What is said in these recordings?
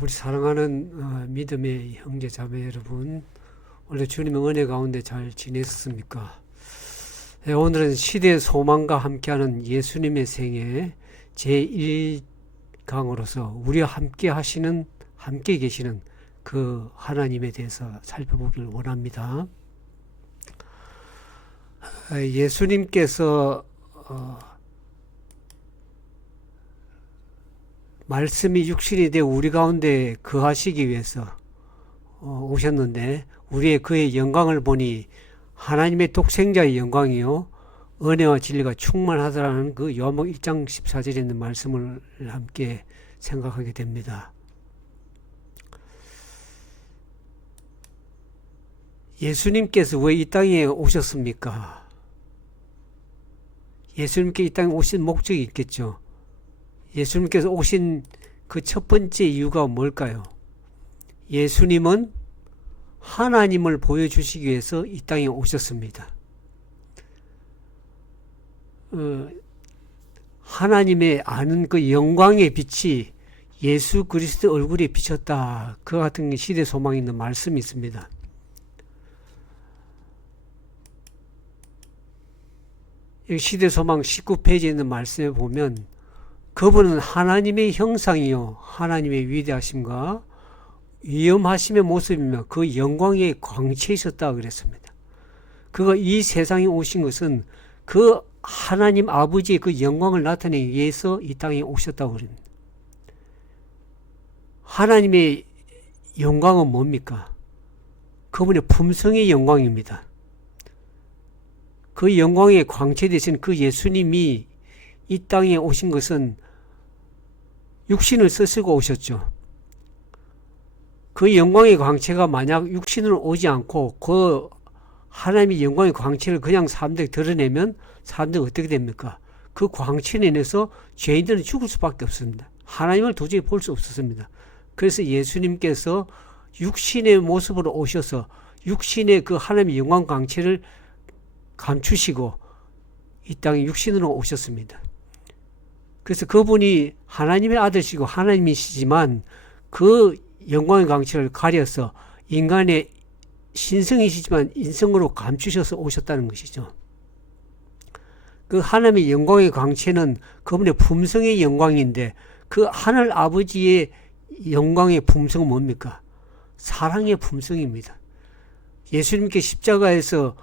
우리 사랑하는 믿음의 형제 자매 여러분, 원래 주님의 은혜 가운데 잘 지냈습니까? 오늘은 시대의 소망과 함께하는 예수님의 생애 제1강으로서 우리와 함께 계시는 그 하나님에 대해서 살펴보길 원합니다. 예수님께서 말씀이 육신이 되어 우리 가운데 거하시기 위해서 오셨는데, 우리의 그의 영광을 보니 하나님의 독생자의 영광이요 은혜와 진리가 충만하더라는 그 요한복음 1장 14절에 있는 말씀을 함께 생각하게 됩니다. 예수님께서 왜 이 땅에 오셨습니까? 예수님께 이 땅에 오신 목적이 있겠죠. 예수님께서 오신 그 첫 번째 이유가 뭘까요? 예수님은 하나님을 보여주시기 위해서 이 땅에 오셨습니다. 하나님의 아는 그 영광의 빛이 예수 그리스도 얼굴에 비쳤다. 그 같은 시대 소망이 있는 말씀이 있습니다. 여기 시대 소망 19페이지에 있는 말씀에 보면 그분은 하나님의 형상이요 하나님의 위대하심과 위엄하심의 모습이며 그 영광의 광채에 있었다 그랬습니다. 그가 이 세상에 오신 것은 그 하나님 아버지의 그 영광을 나타내기 위해서 이 땅에 오셨다고 그럽니다. 하나님의 영광은 뭡니까? 그분의 품성의 영광입니다. 그 영광의 광채 되신 그 예수님이 이 땅에 오신 것은 육신을 쓰시고 오셨죠. 그 영광의 광채가 만약 육신으로 오지 않고 그 하나님의 영광의 광채를 그냥 사람들에게 드러내면 사람들은 어떻게 됩니까? 그 광채 내에서 죄인들은 죽을 수밖에 없습니다. 하나님을 도저히 볼 수 없었습니다. 그래서 예수님께서 육신의 모습으로 오셔서 육신의 그 하나님의 영광 광채를 감추시고 이 땅에 육신으로 오셨습니다. 그래서 그분이 하나님의 아들이시고 하나님이시지만 그 영광의 광채를 가려서 인간의 신성이시지만 인성으로 감추셔서 오셨다는 것이죠. 그 하나님의 영광의 광채는 그분의 품성의 영광인데 그 하늘 아버지의 영광의 품성은 뭡니까? 사랑의 품성입니다. 예수님께 십자가에서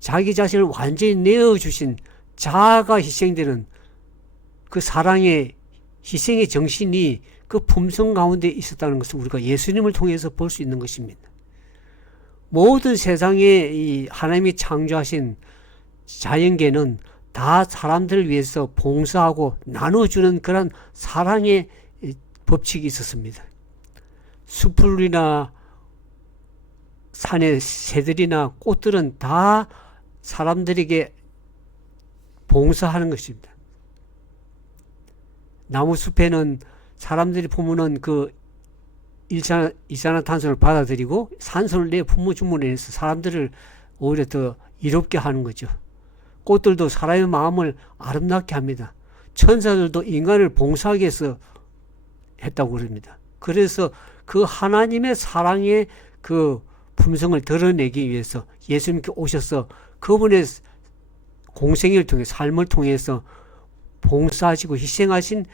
자기 자신을 완전히 내어주신 자아가 희생되는 그 사랑의 희생의 정신이 그 품성 가운데 있었다는 것을 우리가 예수님을 통해서 볼 수 있는 것입니다. 모든 세상에 이 하나님이 창조하신 자연계는 다 사람들을 위해서 봉사하고 나눠주는 그런 사랑의 법칙이 있었습니다. 숲풀이나 산의 새들이나 꽃들은 다 사람들에게 봉사하는 것입니다. 나무 숲에는 사람들이 품는 그 이산화탄소를 받아들이고 산소를 내 품어줌으로해서 사람들을 오히려 더 이롭게 하는 거죠. 꽃들도 사람의 마음을 아름답게 합니다. 천사들도 인간을 봉사하기 위해서 했다고 그럽니다. 그래서 그 하나님의 사랑의 그 품성을 드러내기 위해서 예수님께 오셔서 그분의 공생애를 통해 삶을 통해서 봉사하시고 희생하신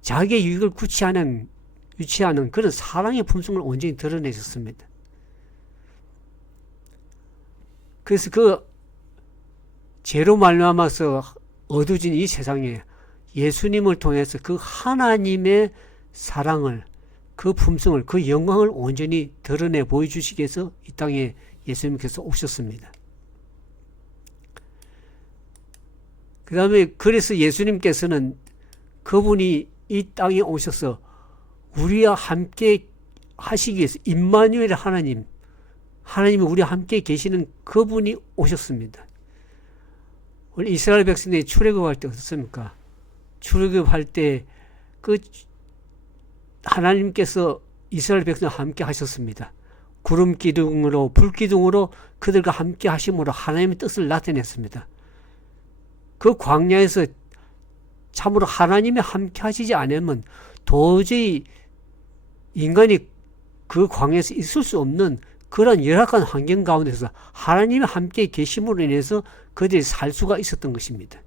자기의 유익을 유치하는 그런 사랑의 품성을 온전히 드러내셨습니다. 그래서 그 죄로 말미암아서 어두워진 이 세상에 예수님을 통해서 그 하나님의 사랑을, 그 품성을, 그 영광을 온전히 드러내 보여주시기 위해서 이 땅에 예수님께서 오셨습니다. 그 다음에 그래서 예수님께서는 그분이 이 땅에 오셔서 우리와 함께 하시기 위해서 임마누엘 하나님이 우리와 함께 계시는 그분이 오셨습니다. 우리 이스라엘 백성들이 출애굽할 때 어떻습니까? 출애굽할 때 그 하나님께서 이스라엘 백성과 함께 하셨습니다. 구름 기둥으로 불 기둥으로 그들과 함께 하심으로 하나님의 뜻을 나타냈습니다. 그 광야에서 참으로 하나님이 함께 하시지 않으면 도저히 인간이 그 광에서 있을 수 없는 그런 열악한 환경 가운데서 하나님이 함께 계심으로 인해서 그들이 살 수가 있었던 것입니다.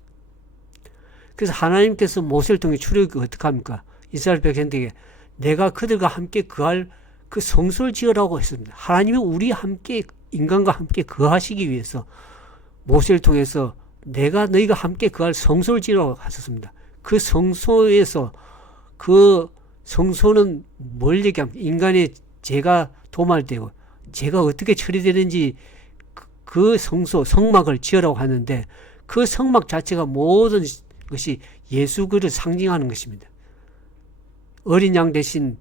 그래서 하나님께서 모세를 통해 출애굽을 어떻게 합니까? 이스라엘 백성들에게 내가 그들과 함께 거할 그 성소를 지으라고 했습니다. 하나님이 우리 함께 인간과 함께 거하시기 위해서 모세를 통해서 내가 너희가 함께 거할 성소를 지으라고 하셨습니다. 그 성소에서 그 성소는 뭘 얘기합니까? 인간의 죄가 도말되고 죄가 어떻게 처리되는지 그 성소, 성막을 지으라고 하는데 그 성막 자체가 모든 것이 예수 그리스도를 상징하는 것입니다. 어린 양 대신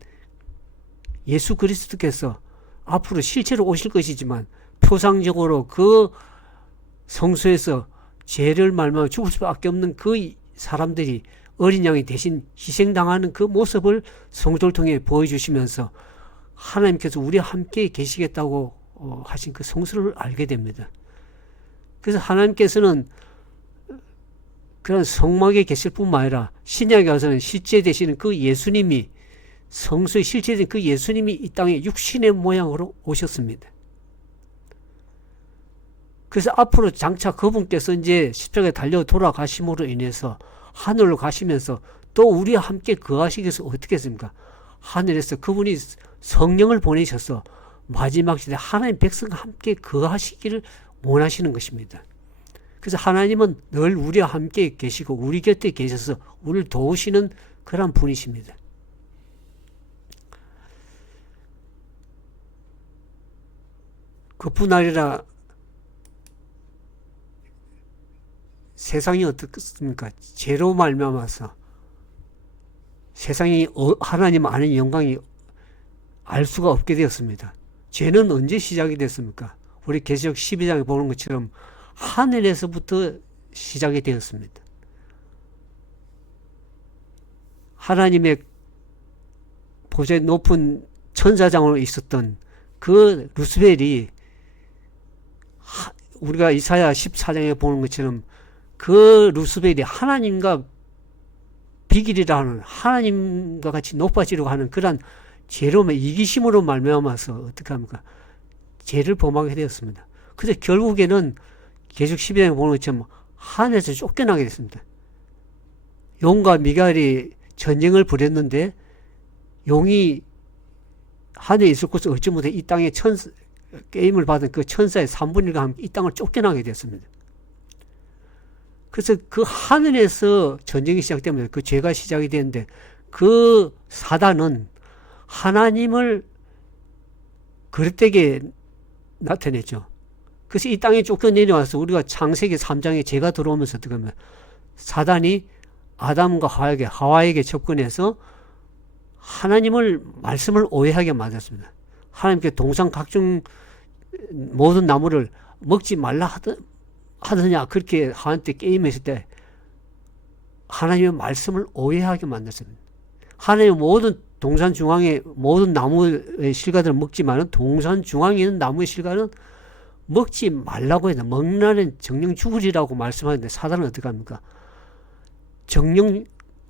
예수 그리스도께서 앞으로 실제로 오실 것이지만 표상적으로 그 성소에서 죄를 말미암아 죽을 수밖에 없는 그 사람들이 어린 양이 대신 희생당하는 그 모습을 성도를 통해 보여주시면서 하나님께서 우리와 함께 계시겠다고 하신 그 성수를 알게 됩니다. 그래서 하나님께서는 그런 성막에 계실 뿐만 아니라 신약에 와서는 실제 되시는 그 예수님이 성수의 실제된 그 예수님이 이 땅에 육신의 모양으로 오셨습니다. 그래서 앞으로 장차 그분께서 이제 십자가에 달려 돌아가심으로 인해서 하늘로 가시면서 또 우리와 함께 거하시기 위해서 어떻게 했습니까? 하늘에서 그분이 성령을 보내셔서 마지막 시대 하나님 백성과 함께 거하시기를 원하시는 것입니다. 그래서 하나님은 늘 우리와 함께 계시고 우리 곁에 계셔서 우리를 도우시는 그런 분이십니다. 그뿐 아니라 세상이 어떻습니까? 죄로 말미암아서 세상이 하나님 아는 영광이 알 수가 없게 되었습니다. 죄는 언제 시작이 됐습니까? 우리 계시록 12장에 보는 것처럼 하늘에서부터 시작이 되었습니다. 하나님의 보좌의 높은 천사장으로 있었던 그 루스벨이 우리가 이사야 14장에 보는 것처럼 그 루스벨이 하나님과 비길이라 하는 하나님과 같이 높아지려고 하는 그런 죄로 이기심으로 말미암아서 어떻게 합니까? 죄를 범하게 되었습니다. 그래서 결국에는 계속 12장에 보는 것처럼 하늘에서 쫓겨나게 됐습니다. 용과 미갈이 전쟁을 벌였는데 용이 하늘에 있을 곳에 어찌 못해 이 땅에 게임을 받은 그 천사의 3분의 1과 함께 이 땅을 쫓겨나게 됐습니다. 그래서 그 하늘에서 전쟁이 시작되면서 그 죄가 시작이 되는데 그 사단은 하나님을 그릇되게 나타냈죠. 그래서 이 땅에 쫓겨 내려와서 우리가 창세기 3장에 죄가 들어오면서 어떻게 하면 사단이 아담과 하와에게 접근해서 하나님을 말씀을 오해하게 만들었습니다. 하나님께 동상 각종 모든 나무를 먹지 말라 하더냐 그렇게 하나님께 게임했을 때 하나님의 말씀을 오해하게 만들었습니다. 하나님의 모든 동산 중앙에 모든 나무의 실과들을 먹지만은 동산 중앙에 있는 나무의 실과는 먹지 말라고 해서 먹나는 정령 죽으리라고 말씀하는데 사단은 어떻게 합니까? 정령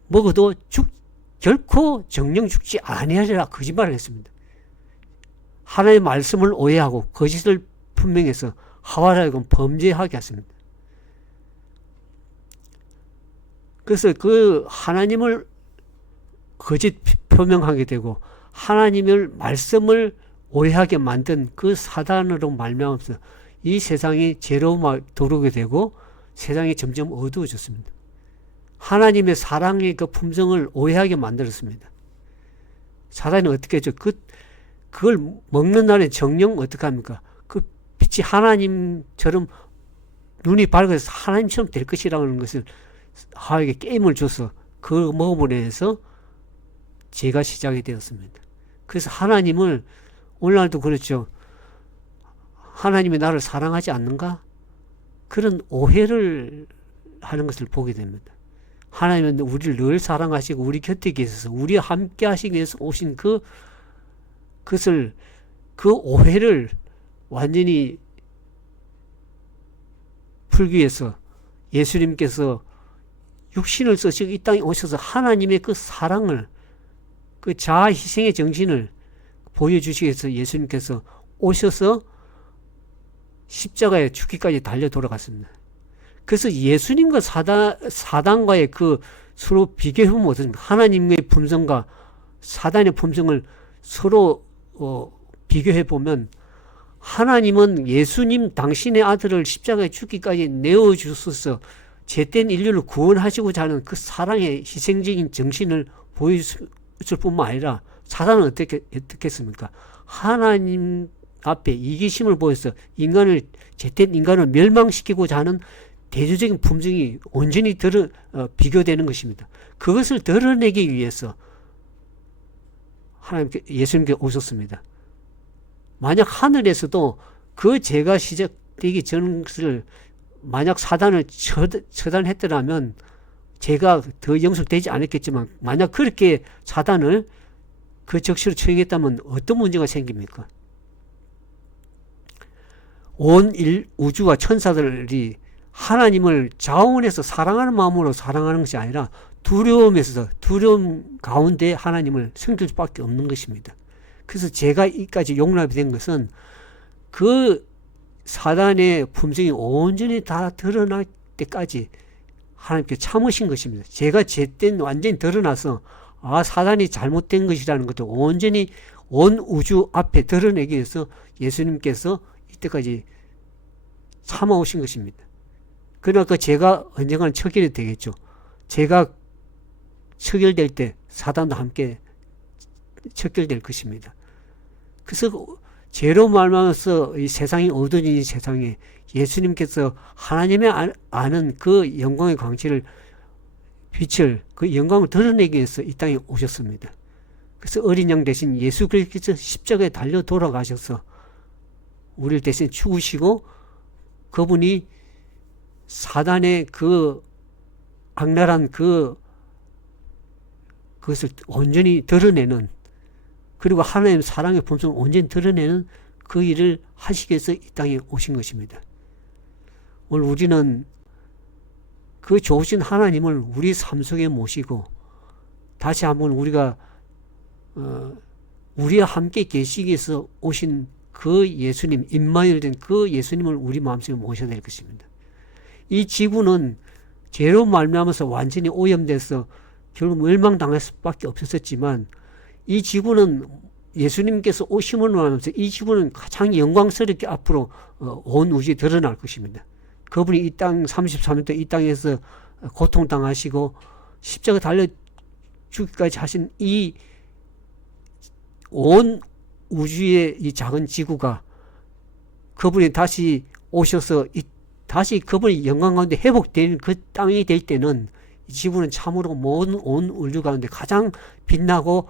먹어도 결코 정령 죽지 아니하리라 거짓말을 했습니다. 하나님의 말씀을 오해하고 거짓을 분명해서 하와라고 범죄하게 했습니다. 그래서 그 하나님을 거짓 표명하게 되고 하나님의 말씀을 오해하게 만든 그 사단으로 말미암아서 이 세상이 죄로 도르게 되고 세상이 점점 어두워졌습니다. 하나님의 사랑의 그 품성을 오해하게 만들었습니다. 사단이 어떻게 했죠? 그걸 먹는 날에 정령 어떻게 합니까? 그 빛이 하나님처럼 눈이 밝아서 하나님처럼 될 것이라는 것을 하와에게 게임을 줘서 그걸 먹음으로 해서 죄가 시작이 되었습니다. 그래서 하나님을 오늘날도 그렇죠. 하나님이 나를 사랑하지 않는가? 그런 오해를 하는 것을 보게 됩니다. 하나님은 우리를 늘 사랑하시고 우리 곁에 계셔서 우리와 함께 하시기 위해서 오신 그것을 그 오해를 완전히 풀기 위해서 예수님께서 육신을 쓰시고 이 땅에 오셔서 하나님의 그 사랑을 그 자아 희생의 정신을 보여주시기 위해서 예수님께서 오셔서 십자가에 죽기까지 달려 돌아갔습니다. 그래서 예수님과 사단과의 그 서로 비교해보면 어떻습니까? 하나님의 품성과 사단의 품성을 서로 비교해보면 하나님은 예수님 당신의 아들을 십자가에 죽기까지 내어주셔서 죄된 인류를 구원하시고자 하는 그 사랑의 희생적인 정신을 보여줄 뿐만 아니라 사단은 어떻게 했습니까? 하나님 앞에 이기심을 보여서 죄된 인간을 멸망시키고자 하는 대조적인 품성이 온전히 비교되는 것입니다. 그것을 드러내기 위해서 예수님께 오셨습니다. 만약 하늘에서도 그 죄가 시작되기 전을 만약 사단을 처단했더라면 죄가 더 영속되지 않았겠지만 만약 그렇게 사단을 그 적시로 처형했다면 어떤 문제가 생깁니까? 온 우주와 천사들이 하나님을 자원해서 사랑하는 마음으로 사랑하는 것이 아니라 두려움 가운데 하나님을 섬길 수밖에 없는 것입니다. 그래서 제가 이까지 용납이 된 것은 그 사단의 품성이 온전히 다 드러날 때까지 하나님께 참으신 것입니다. 제가 제때 완전히 드러나서 사단이 잘못된 것이라는 것도 온전히 온 우주 앞에 드러내기 위해서 예수님께서 이때까지 참아오신 것입니다. 그러나 그 죄가 언젠가는 처결이 되겠죠. 죄가 처결될 때 사단도 함께 척결될 것입니다. 그래서 죄로 말미암아서 이 세상이 어두워진 세상에 예수님께서 하나님의 아는 그 영광의 광채를 빛을 그 영광을 드러내기 위해서 이 땅에 오셨습니다. 그래서 어린 양 대신 예수 그리스도께서 십자가에 달려 돌아가셔서 우리를 대신 죽으시고 그분이 사단의 그 악랄한 그것을 온전히 드러내는 그리고 하나님의 사랑의 품성을 온전히 드러내는 그 일을 하시기 위해서 이 땅에 오신 것입니다. 오늘 우리는 그 좋으신 하나님을 우리 삶 속에 모시고 다시 한번 우리가 우리와 함께 계시기 위해서 오신 그 예수님, 임마누엘 된 그 예수님을 우리 마음속에 모셔야 될 것입니다. 이 지구는 죄로 말미암아서 완전히 오염돼서 결국 멸망당할 수밖에 없었지만 이 지구는 예수님께서 오심으로 하면서 이 지구는 가장 영광스럽게 앞으로 온 우주에 드러날 것입니다. 그분이 이 땅 33년 동안 이 땅에서 고통당하시고 십자가 달려 죽기까지 하신 이 온 우주의 이 작은 지구가 그분이 다시 오셔서 다시 그분의 영광 가운데 회복되는 그 땅이 될 때는 이 지구는 참으로 모든 온 인류 가운데 가장 빛나고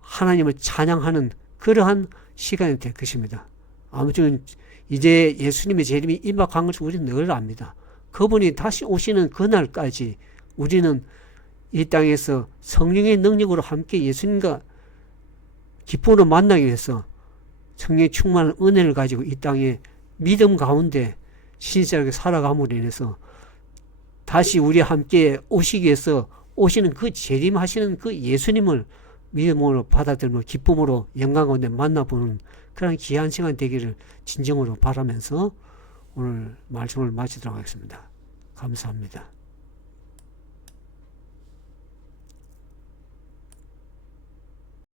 하나님을 찬양하는 그러한 시간이 될 것입니다. 아무튼 이제 예수님의 재림이 임박한 것을 우리는 늘 압니다. 그분이 다시 오시는 그날까지 우리는 이 땅에서 성령의 능력으로 함께 예수님과 기쁨으로 만나기 위해서 성령의 충만한 은혜를 가지고 이 땅에 믿음 가운데 신실하게 살아감으로 인해서 다시 우리와 함께 오시기 위해서 오시는 그 재림하시는 그 예수님을 믿음으로 받아들이며 기쁨으로 영광 가운데 만나보는 그런 귀한 시간 되기를 진정으로 바라면서 오늘 말씀을 마치도록 하겠습니다. 감사합니다.